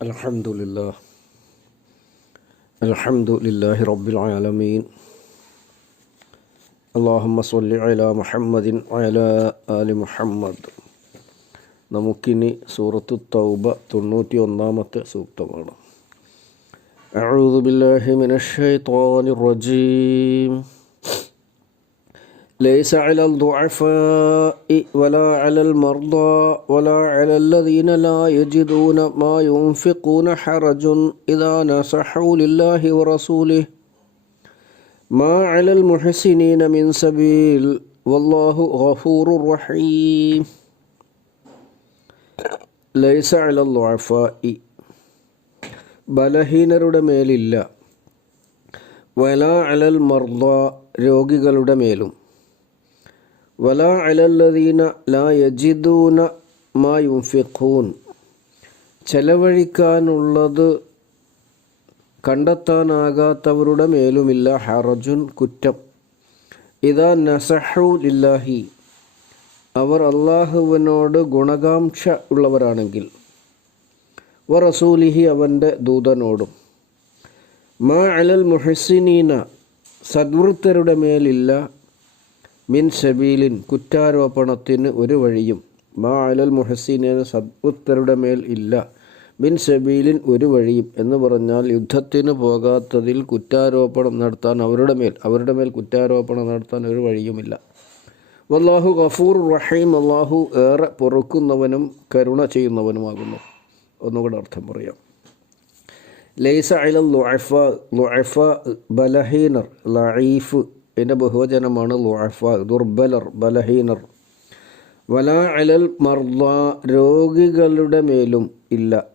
الحمد لله الحمد لله رب العالمين اللهم صل على محمد وعلى آل محمد നമുക്കിനി സൂറത്തു തൗബ തൊണ്ണൂറ്റി ഒന്നാമത്തെ സൂക്തമാണ് أعوذ بالله من الشيطان الرجيم ليس على الضعفاء ولا على المرضى ولا على الذين لا يجدون ما ينفقون حرج إذا نصحوا لله ورسوله ما على المحسنين من سبيل والله غفور رحيم ലൈസ അലി ബലഹീനരുടെ മേലില്ല വല അലൽ മർദ രോഗികളുടെ മേലും വല അലല്ലദീന ലാ യജിദൂന മാ യുംഫിഖൂൻ ചെലവഴിക്കാനുള്ളത് കണ്ടെത്താനാകാത്തവരുടെ മേലുമില്ല ഹറജുൻ കുറ്റം. ഇതാ നസഹു ലില്ലാഹി. അവർ അള്ളാഹുവിനോട് ഗുണകാംക്ഷ ഉള്ളവരാണെങ്കിൽ വ റസൂലിഹി അവന്റെ ദൂതനോടും മാ അലൽ മുഹസിനീന സദ്വൃത്തരുടെ മേലില്ല മിൻ സബീലിൻ കുറ്റാരോപണത്തിന് ഒരു വഴിയും. മാ അലൽ മുഹസീനീന സദ്ബുദ്ധരുടെ മേൽ ഇല്ല. മിൻ സബീലിൻ ഒരു വഴിയും എന്ന് പറഞ്ഞാൽ യുദ്ധത്തിന് പോകാത്തതിൽ കുറ്റാരോപണം നടത്താൻ അവരുടെ മേൽ അവരുടെ മേൽ കുറ്റാരോപണം നടത്താൻ ഒരു വഴിയുമില്ല. വല്ലാഹു ഗഫൂർ റഹീം അള്ളാഹു ഏറെ പൊറുക്കുന്നവനും കരുണ ചെയ്യുന്നവനുമാകുന്നു. ഒന്നുകൂടെ അർത്ഥം പറയാം. ലൈസ അലൽ ലുഅഫ ലുഅഫ ബലഹീനർ ലഈഫ് ഇതിന്റെ ബഹുവചനമാണ് ലുഅഫ ദുർബലർ ബലഹീനർ. വല അലൽ മർദ രോഗികളുടെ മേലും ഇല്ല.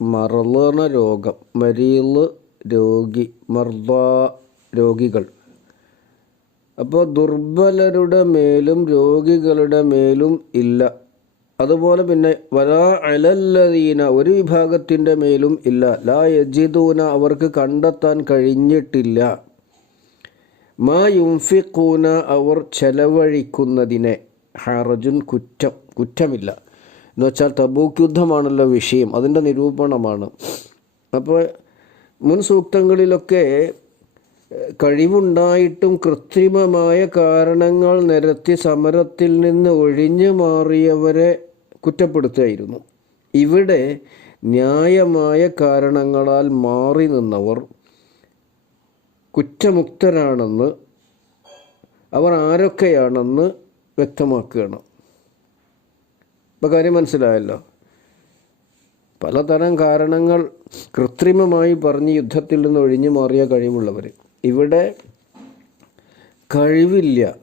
മറളണ രോഗം മരീൾ രോഗി മർദ രോഗികൾ. അപ്പോൾ ദുർബലരുടെ മേലും രോഗികളുടെ മേലും ഇല്ല. അതുപോലെ പിന്നെ വലാ അലല്ലദീന ഒരു വിഭാഗത്തിന്റെ മേലും ഇല്ല. ലാ യജിദൂന അവർക്ക് കണ്ടെത്താൻ കഴിഞ്ഞിട്ടില്ല. മാ യുംഫിഖൂന അവർ ചെലവഴിക്കുന്നതിനെ ഹറജുൻ കുറ്റം കുറ്റമില്ല. എന്ന് വെച്ചാൽ തബൂക്ക് യുദ്ധമാണല്ലോ വിഷയം അതിന്റെ നിരൂപണമാണ്. അപ്പോൾ മുൻ സൂക്തങ്ങളിലൊക്കെ കഴിവുണ്ടായിട്ടും കൃത്രിമമായ കാരണങ്ങൾ നിരത്തി സമരത്തിൽ നിന്ന് ഒഴിഞ്ഞു മാറിയവരെ കുറ്റപ്പെടുത്തുകയായിരുന്നു. ഇവിടെ ന്യായമായ കാരണങ്ങളാൽ മാറി നിന്നവർ കുറ്റമുക്തരാണെന്ന് അവർ ആരൊക്കെയാണെന്ന് വ്യക്തമാക്കുകയാണ്. ഇപ്പം കാര്യം മനസ്സിലായല്ലോ. പലതരം കാരണങ്ങൾ കൃത്രിമമായി പറഞ്ഞ് യുദ്ധത്തിൽ നിന്ന് ഒഴിഞ്ഞു മാറിയ കഴിവുള്ളവർ ഇവിടെ കഴിവില്ല.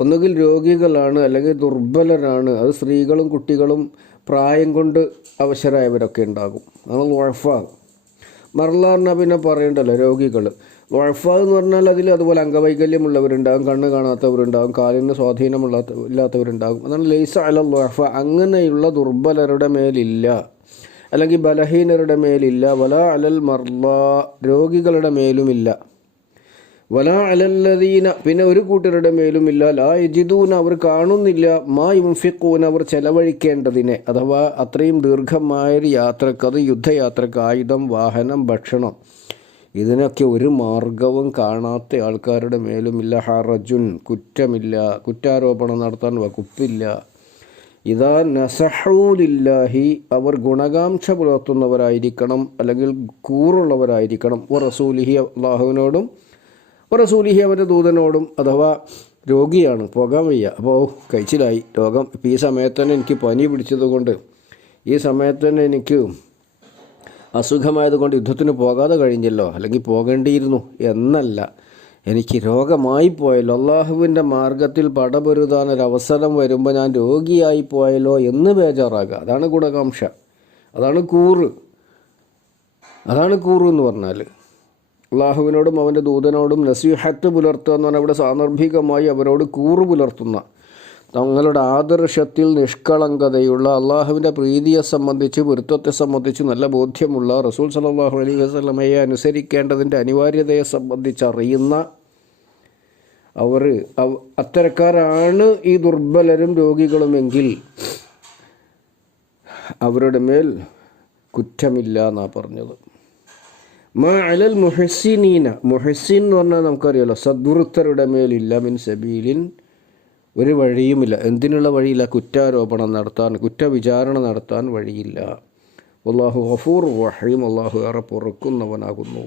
ഒന്നുകിൽ രോഗികളാണ് അല്ലെങ്കിൽ ദുർബലരാണ്. അത് സ്ത്രീകളും കുട്ടികളും പ്രായം കൊണ്ട് അവശരായവരൊക്കെ ഉണ്ടാകും. അതൊന്ന് ഉഴപ്പാകും മറലാറിന പിന്നെ പറയണ്ടല്ലോ രോഗികൾ ലോഴഫാഗ് എന്ന് പറഞ്ഞാൽ അതിൽ അതുപോലെ അംഗവൈകല്യമുള്ളവരുണ്ടാകും കണ്ണ് കാണാത്തവരുണ്ടാകും കാലിന് സ്വാധീനമുള്ള ഇല്ലാത്തവരുണ്ടാകും. അതാണ് ലൈസ അല വഴഫ അങ്ങനെയുള്ള ദുർബലരുടെ മേലില്ല. അല്ലെങ്കിൽ ബലഹീനരുടെ മേലില്ല. വല അലൽ മർല രോഗികളുടെ മേലുമില്ല. വല അലല്ലദീന. പിന്നെ ഒരു കൂട്ടരുടെ മേലുമില്ല. ലാ യജിദൂന. അവർ കാണുന്നില്ല. മാ ഇംഫിക്കൂന അവർ ചെലവഴിക്കേണ്ടതിനെ. അഥവാ അത്രയും ദീർഘമായൊരു യാത്രയ്ക്ക് അത് യുദ്ധയാത്രക്ക് ആയുധം വാഹനം ഭക്ഷണം. ഇതിനൊക്കെ ഒരു മാർഗവും കാണാത്ത ആൾക്കാരുടെ മേലും ഇല്ല. ഹറജുൻ കുറ്റമില്ല. കുറ്റാരോപണം നടത്താൻ വകുപ്പില്ല. ഇതാ നസഹൂലില്ലാഹി അവർ ഗുണകാംക്ഷ പുലർത്തുന്നവരായിരിക്കണം. അല്ലെങ്കിൽ കൂറുള്ളവരായിരിക്കണം. ഒ റസൂലിഹി അള്ളാഹുവിനോടും ഒ റസൂലിഹി അവന്റെ ദൂതനോടും അഥവാ രോഗിയാണ്. പോകാൻ വയ്യ. അപ്പോൾ കഴിച്ചിലായി. രോഗം. ഇപ്പോൾ ഈ സമയത്ത് തന്നെ എനിക്ക് പനി പിടിച്ചതുകൊണ്ട് ഈ സമയത്ത് തന്നെ എനിക്ക് അസുഖമായതുകൊണ്ട് യുദ്ധത്തിന് പോകാതെ കഴിഞ്ഞല്ലോ അല്ലെങ്കിൽ പോകേണ്ടിയിരുന്നു എന്നല്ല. എനിക്ക് രോഗമായി പോയല്ലോ. അള്ളാഹുവിന്റെ മാർഗത്തിൽ പടപൊരുതാൻ ഒരു അവസരം വരുമ്പോൾ ഞാൻ രോഗിയായി പോയല്ലോ എന്ന് ബേജാറാകുക. അതാണ് ഗുണകാംക്ഷ. അതാണ് കൂറ്. അതാണ് കൂറ് എന്ന് പറഞ്ഞാൽ അള്ളാഹുവിനോടും അവന്റെ ദൂതനോടും നസീഹത്ത് പുലർത്തുക എന്ന് പറഞ്ഞാൽ ഇവിടെ സാന്ദർഭികമായി അവരോട് കൂറ് പുലർത്തുന്ന തങ്ങളുടെ ആദർശത്തിൽ നിഷ്കളങ്കതയുള്ള അള്ളാഹുവിന്റെ പ്രീതിയെ സംബന്ധിച്ച് പൊരുത്തത്തെ സംബന്ധിച്ച് നല്ല ബോധ്യമുള്ള റസൂൽ സലാഹു അലൈഹി വസ്ലമയെ അനുസരിക്കേണ്ടതിന്റെ അനിവാര്യതയെ സംബന്ധിച്ച് അറിയുന്ന അവർ അത്തരക്കാരാണ് ഈ ദുർബലരും രോഗികളുമെങ്കിൽ അവരുടെ മേൽ കുറ്റമില്ല എന്നാണ് പറഞ്ഞത്. മാ അലൽ മുഹസിനീന മുഹസിൻ എന്ന് പറഞ്ഞാൽ നമുക്കറിയാലോ സദ്വൃത്തരുടെ മേലില്ല മിൻ സബീലിൻ. ഒരു വഴിയുമില്ല. എന്തിനുള്ള വഴിയില്ല? കുറ്റാരോപണം നടത്താൻ കുറ്റവിചാരണ നടത്താൻ വഴിയില്ല. അള്ളാഹു ഗഫൂർ വഹീം അള്ളാഹു ഏറെ പൊറുക്കുന്നവനാകുന്നു.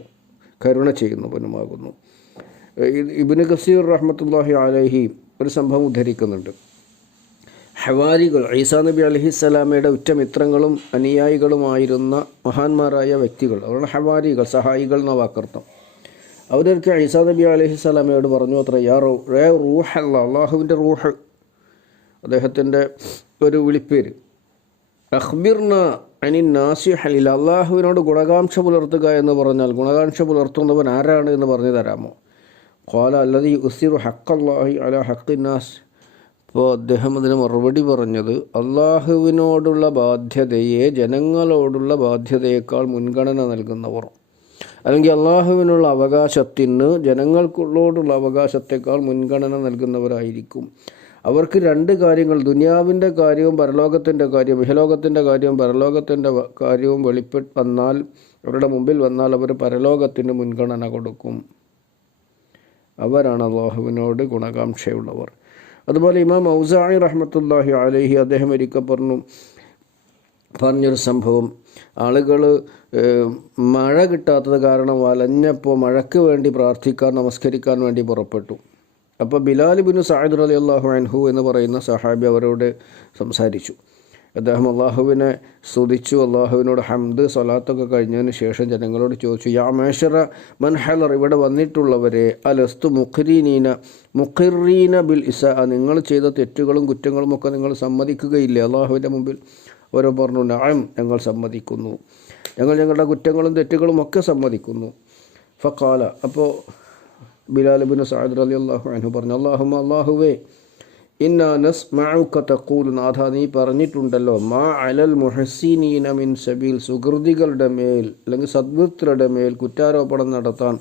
കരുണ ചെയ്യുന്നവനുമാകുന്നു. ഇബിന് കസീർ റഹ്മത്തുല്ലാഹി അലഹി ഒരു സംഭവം ഉദ്ധരിക്കുന്നുണ്ട്. ഹവാരികൾ ഈസാ നബി അലഹിസ്സലാമയുടെ ഉറ്റമിത്രങ്ങളും അനുയായികളുമായിരുന്ന മഹാന്മാരായ വ്യക്തികൾ അവരുടെ ഹവാരികൾ സഹായികൾ എന്ന വാക്കർത്ഥം അവരൊക്കെ ഈസാ നബി അലഹിസ്സലാമയോട് പറഞ്ഞു അത്ര യാ റൂ റേ റൂഹല്ല അള്ളാഹുവിന്റെ റൂഹ്. അദ്ദേഹത്തിന്റെ ഒരു വിളിപ്പേര്. അഹ്ബിർന അനി നാസി ഹലിൽ അള്ളാഹുവിനോട് ഗുണകാംക്ഷ പുലർത്തുക എന്ന് പറഞ്ഞാൽ ഗുണകാംക്ഷ പുലർത്തുന്നവൻ ആരാണ് എന്ന് പറഞ്ഞു തരാമോ? ഖാല അല്ലതി ഉസിറു ഹക്കല്ലാഹി അല ഹക്കിന്നാസ് അപ്പോൾ അദ്ദേഹം അതിന് മറുപടി പറഞ്ഞത് അള്ളാഹുവിനോടുള്ള ബാധ്യതയെ ജനങ്ങളോടുള്ള ബാധ്യതയേക്കാൾ മുൻഗണന നൽകുന്നവർ. അല്ലെങ്കിൽ അള്ളാഹുവിനുള്ള അവകാശത്തിന് ജനങ്ങൾക്കുള്ളോടുള്ള അവകാശത്തെക്കാൾ മുൻഗണന നൽകുന്നവരായിരിക്കും. അവർക്ക് രണ്ട് കാര്യങ്ങൾ ദുനിയാവിന്റെ കാര്യവും പരലോകത്തിന്റെ കാര്യവും ഇഹലോകത്തിന്റെ കാര്യവും പരലോകത്തിന്റെ കാര്യവും വെളിപ്പെട്ട് വന്നാൽ അവരുടെ മുമ്പിൽ വന്നാൽ അവർ പരലോകത്തിന് മുൻഗണന കൊടുക്കും. അവരാണ് അള്ളാഹുവിനോട് ഗുണകാംക്ഷയുള്ളവർ. അതുപോലെ ഇമാം ഔസായി റഹ്മത്തുല്ലാഹി അലഹി അദ്ദേഹം ഒരിക്കൽ പറഞ്ഞു പറഞ്ഞൊരു സംഭവം. ആളുകൾ മഴ കിട്ടാത്തത് കാരണം വലഞ്ഞപ്പോൾ മഴയ്ക്ക് വേണ്ടി പ്രാർത്ഥിക്കാൻ നമസ്കരിക്കാൻ വേണ്ടി പുറപ്പെട്ടു. അപ്പോൾ ബിലാൽ ബിൻ സായിദ് അലി അള്ളാഹു അൻഹു എന്ന് പറയുന്ന സഹാബി അവരോട് സംസാരിച്ചു. അദ്ദേഹം അള്ളാഹുവിനെ സ്തുതിച്ചു അള്ളാഹുവിനോട് ഹംദ് സൊലാത്തൊക്കെ കഴിഞ്ഞതിന് ശേഷം ജനങ്ങളോട് ചോദിച്ചു യാ മൻഹലർ ഇവിടെ വന്നിട്ടുള്ളവരെ അലസ്തു മുഖരീനീന മുഖറീന ബിൽ ഇസ നിങ്ങൾ ചെയ്ത തെറ്റുകളും കുറ്റങ്ങളും ഒക്കെ നിങ്ങൾ സമ്മതിക്കുകയില്ലേ? അള്ളാഹുവിന്റെ മുമ്പിൽ. ഓരോ പറഞ്ഞു നായം ഞങ്ങൾ സമ്മതിക്കുന്നു. ഞങ്ങൾ ഞങ്ങളുടെ കുറ്റങ്ങളും തെറ്റുകളും ഒക്കെ സമ്മതിക്കുന്നു. ഫക്കാല അപ്പോൾ ബിലാൽ ബിൻ സഅദ് റലി അള്ളാഹു അനു പറഞ്ഞു അള്ളാഹു അള്ളാഹുവേ ഇന്ന നസ് തഖൂൽ നാഥ നീ പറഞ്ഞിട്ടുണ്ടല്ലോ മാ അലൽ മുഹസീനീന മിൻ സബീൽ. സുഹൃതികളുടെ മേൽ അല്ലെങ്കിൽ സദ്വൃത്തരുടെ മേൽ കുറ്റാരോപണം നടത്താൻ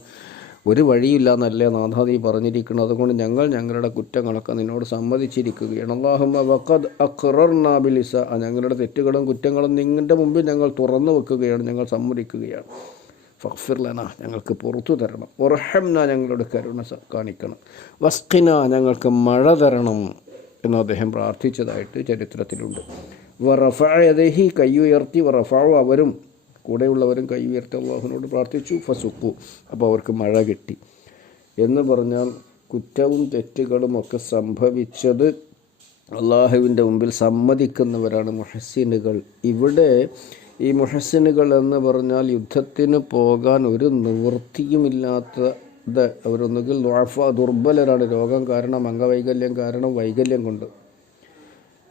ഒരു വഴിയില്ല എന്നല്ലേ നാഥ നീ പറഞ്ഞിരിക്കുന്നത്? അതുകൊണ്ട് ഞങ്ങൾ ഞങ്ങളുടെ കുറ്റങ്ങളൊക്കെ നിന്നോട് സമ്മതിച്ചിരിക്കുകയാണ്. അള്ളാഹുമ വഖദ് അഖ്റർനാ ബിലിസ. ഞങ്ങളുടെ തെറ്റുകളും കുറ്റങ്ങളും നിങ്ങളുടെ മുമ്പിൽ ഞങ്ങൾ തുറന്നു വെക്കുകയാണ്. ഞങ്ങൾ സമ്മതിക്കുകയാണ്. ഫഖ്ഫിർലന ഞങ്ങൾക്ക് പുറത്തു തരണം. ഉറഹംന ഞങ്ങളുടെ കരുണ കാണിക്കണം. വസ്ഖിന ഞങ്ങൾക്ക് മഴ തരണം എന്ന് അദ്ദേഹം പ്രാർത്ഥിച്ചതായിട്ട് ചരിത്രത്തിലുണ്ട്. വറഫഅദഹി കൈയുയർത്തി വറഫാവ് അവരും കൂടെയുള്ളവരും കൈ ഉയർത്തി അള്ളാഹുവിനോട് പ്രാർത്ഥിച്ചു. ഫസുക്കു അപ്പോൾ അവർക്ക് മഴ കിട്ടി. എന്ന് പറഞ്ഞാൽ കുറ്റവും തെറ്റുകളും ഒക്കെ സംഭവിച്ചത് അള്ളാഹുവിന്റെ മുമ്പിൽ സമ്മതിക്കുന്നവരാണ് മുഹസിനുകൾ ഇവിടെ ഈ മുഹസിനുകൾ എന്ന് പറഞ്ഞാൽ യുദ്ധത്തിന് പോകാൻ ഒരു നിവൃത്തിയുമില്ലാത്ത അവരൊന്നുകിൽ ദുർബലരാണ് രോഗം കാരണം അംഗവൈകല്യം കാരണം വൈകല്യം കൊണ്ട്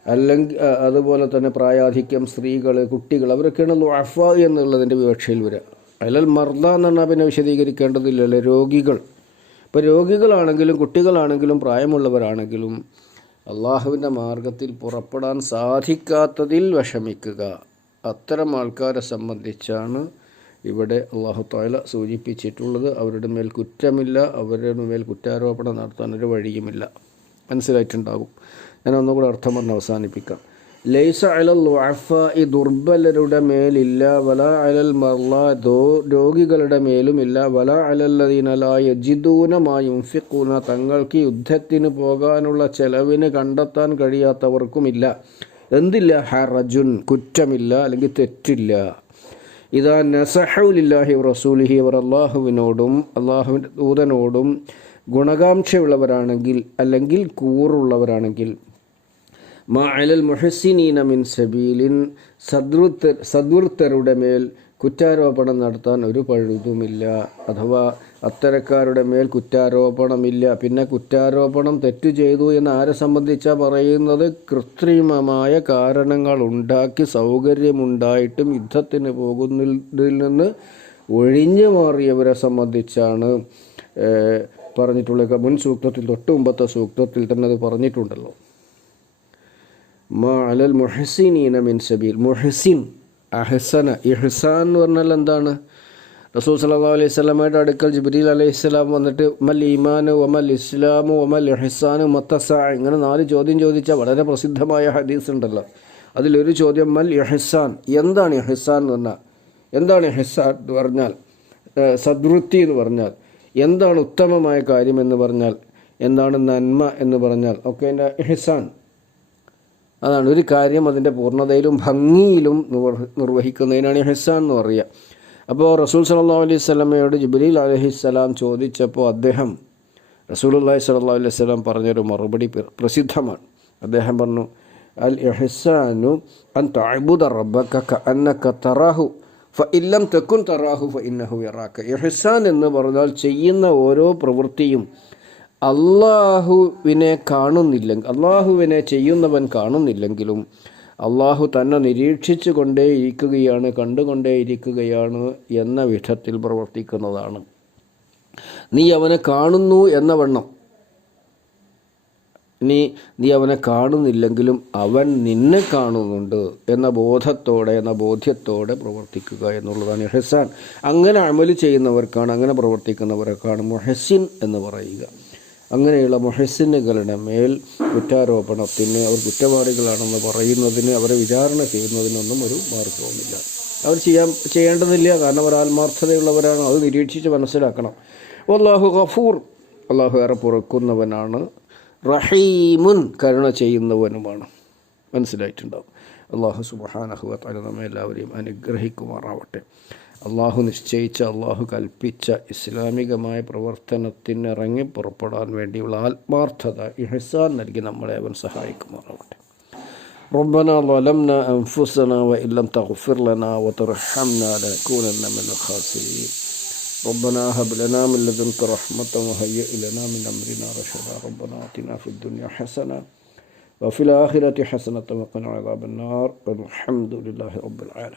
അല്ലെങ്കിൽ അതുപോലെ തന്നെ പ്രായാധിക്യം സ്ത്രീകൾ കുട്ടികൾ അവരൊക്കെയാണ് ദ്വാഫ എന്നുള്ളതിന്റെ വിവക്ഷയിൽ വരിക. അല്ലൽ മർദ എന്ന് പറഞ്ഞാൽ പിന്നെ വിശദീകരിക്കേണ്ടതില്ലല്ലോ? രോഗികൾ. ഇപ്പോൾ രോഗികളാണെങ്കിലും കുട്ടികളാണെങ്കിലും പ്രായമുള്ളവരാണെങ്കിലും അള്ളാഹുവിന്റെ മാർഗത്തിൽ പുറപ്പെടാൻ സാധിക്കാത്തതിൽ വിഷമിക്കുക. അത്തരം ആൾക്കാരെ സംബന്ധിച്ചാണ് ഇവിടെ അള്ളാഹു താല സൂചിപ്പിച്ചിട്ടുള്ളത്. അവരുടെ മേൽ കുറ്റമില്ല അവരുടെ മേൽ കുറ്റാരോപണം നടത്താൻ ഒരു വഴിയുമില്ല. മനസ്സിലായിട്ടുണ്ടാകും. ഞാൻ ഒന്നുകൂടെ അർത്ഥം പറഞ്ഞ് അവസാനിപ്പിക്കാം. ലൈസ അലൽ വഅഫ ഈ ദുർബലരുടെ മേലില്ല വല അലൽ മർല ദോ രോഗികളുടെ മേലും മേലുമില്ല വല അലല്ലതിനായ ജിദൂനമായും ഫിക്കൂന തങ്ങൾക്ക് യുദ്ധത്തിന് പോകാനുള്ള ചെലവിന് കണ്ടെത്താൻ കഴിയാത്തവർക്കുമില്ല എന്തില്ല? ഹറജുൻ കുറ്റമില്ല അല്ലെങ്കിൽ തെറ്റില്ല. ഇതാ നസഹുലില്ലാഹി റസൂലിഹി അവർ അള്ളാഹുവിനോടും അള്ളാഹുവിന്റെ ദൂതനോടും ഗുണകാംക്ഷയുള്ളവരാണെങ്കിൽ അല്ലെങ്കിൽ കൂറുള്ളവരാണെങ്കിൽ മാ അലൽ മുഹസിനീന മിൻ സബീലിൻ സദ്വൃത്തർ സദ്വൃത്തരുടെ മേൽ കുറ്റാരോപണം നടത്താൻ ഒരു പഴുതുമില്ല. അഥവാ അത്തരക്കാരുടെ മേൽ കുറ്റാരോപണമില്ല. പിന്നെ കുറ്റാരോപണം തെറ്റു ചെയ്തു എന്ന് ആരെ സംബന്ധിച്ചാണ് പറയുന്നത്? കൃത്രിമമായ കാരണങ്ങൾ ഉണ്ടാക്കി സൗകര്യമുണ്ടായിട്ടും യുദ്ധത്തിന് പോകുന്നതിൽ നിന്ന് ഒഴിഞ്ഞു മാറിയവരെ സംബന്ധിച്ചാണ് പറഞ്ഞിട്ടുള്ള മുൻ സൂക്തത്തിൽ തൊട്ട് മുമ്പത്തെ സൂക്തത്തിൽ തന്നെ അത് പറഞ്ഞിട്ടുണ്ടല്ലോ. മഅലൽ അലൽ മുഹസിനീന മിൻ സബീൽ. മുഹസിൻ അഹസന ഇഹ്സാൻ എന്ന് പറഞ്ഞാൽ എന്താണ്? റസൂൽ സല്ലല്ലാഹു അലൈഹി സ്വലമായിട്ട് അടുക്കൽ ജിബ്രീൽ അലൈഹി സ്വലാം വന്നിട്ട് മൽ ഈമാന് ഒമൽ ഇസ്ലാമു ഒമൽ ഇഹ്സാനു മത്തസ ഇങ്ങനെ നാല് ചോദ്യം ചോദിച്ച വളരെ പ്രസിദ്ധമായ ഹദീസ് ഉണ്ടല്ലോ. അതിലൊരു ചോദ്യം മൽ ഇഹ്സാൻ. എന്താണ് ഇഹ്സാൻ എന്ന് പറഞ്ഞാൽ? എന്താണ് ഇഹ്സാൻ എന്ന് പറഞ്ഞാൽ? സദ്വൃത്തി എന്ന് പറഞ്ഞാൽ. എന്താണ് ഉത്തമമായ കാര്യം എന്ന് പറഞ്ഞാൽ എന്താണ് നന്മ എന്ന് പറഞ്ഞാൽ ഒക്കെ എന്റെ ഹിസാൻ അതാണ് ഒരു കാര്യം അതിന്റെ പൂർണതയിലും ഭംഗിയിലും നിർവ- നിർവഹിക്കുന്നതിനാണ് ഹിസാൻ എന്ന് പറയുക. അപ്പോൾ റസൂൽ സല്ലാ അലൈഹി സ്വലമയോട് ജിബ്രീൽ അലഹിസ്സലാം ചോദിച്ചപ്പോൾ അദ്ദേഹം റസൂലുല്ലാഹി സ്വല്ലല്ലാഹു അലൈഹി വസല്ലം പറഞ്ഞൊരു മറുപടി പ്രസിദ്ധമാണ്. അദ്ദേഹം പറഞ്ഞു അൽ എഹ്സാനു അൻ തഅബുദ റബ്ബക്ക അന്നക്ക തറാഹു ഫഇല്ലം തെക്കുൻ തറാഹു ഫ ഇന്നഹു യറാക ഇഹ്സാൻ എന്ന് പറഞ്ഞാൽ ചെയ്യുന്ന ഓരോ പ്രവൃത്തിയും അള്ളാഹുവിനെ കാണുന്നില്ലെങ്കിൽ അള്ളാഹുവിനെ ചെയ്യുന്നവൻ കാണുന്നില്ലെങ്കിലും അള്ളാഹു തന്നെ നിരീക്ഷിച്ചു കൊണ്ടേയിരിക്കുകയാണ് കണ്ടുകൊണ്ടേയിരിക്കുകയാണ് എന്ന വിധത്തിൽ പ്രവർത്തിക്കുന്നതാണ്. നീ അവനെ കാണുന്നു എന്ന വണ്ണം. നീ നീ അവനെ കാണുന്നില്ലെങ്കിലും അവൻ നിന്നെ കാണുന്നുണ്ട് എന്ന ബോധത്തോടെ എന്ന ബോധ്യത്തോടെ പ്രവർത്തിക്കുക എന്നുള്ളതാണ് ഹെസാൻ അങ്ങനെ അമൽ ചെയ്യുന്നവർക്കാണ് അങ്ങനെ പ്രവർത്തിക്കുന്നവർക്കാണ് മൊഹസിൻ എന്ന് പറയുക. അങ്ങനെയുള്ള മൊഹസിനുകളുടെ മേൽ കുറ്റാരോപണത്തിന് അവർ കുറ്റവാളികളാണെന്ന് പറയുന്നതിന് അവരെ വിചാരണ ചെയ്യുന്നതിനൊന്നും ഒരു മാർഗവുമില്ല അവർ ചെയ്യാൻ ചെയ്യേണ്ടതില്ല കാരണം അവർ ആത്മാർത്ഥതയുള്ളവരാണ്. അത് നിരീക്ഷിച്ച് മനസ്സിലാക്കണം. അള്ളാഹു ഗഫൂർ. അള്ളാഹു ഏറെ പൊറുക്കുന്നവനാണ് റഹീമുൻ കരുണ ചെയ്യുന്നവനുമാണ് മനസ്സിലായിട്ടുണ്ടാവും അള്ളാഹു സുബഹാനഹുവത്താല നമ്മെ എല്ലാവരെയും അനുഗ്രഹിക്കുമാറാവട്ടെ അള്ളാഹു നിശ്ചയിച്ച അള്ളാഹു കൽപ്പിച്ച ഇസ്ലാമികമായ പ്രവർത്തനത്തിന് ഇറങ്ങി പുറപ്പെടാൻ വേണ്ടിയുള്ള ആത്മാർത്ഥത ഇഹസാൻ നൽകി നമ്മളെ അവൻ സഹായിക്കുമാറാവട്ടെ ربنا ظلمنا أنفسنا وإن لم تغفر لنا وترحمنا لنكونن من الخاسرين ربنا هب لنا من لدنك رحمة وهيئ لنا من أمرنا رشدا. ربنا آتنا في الدنيا حسنة وفي الآخرة حسنة وقنا عذاب النار. والحمد لله رب العالمين.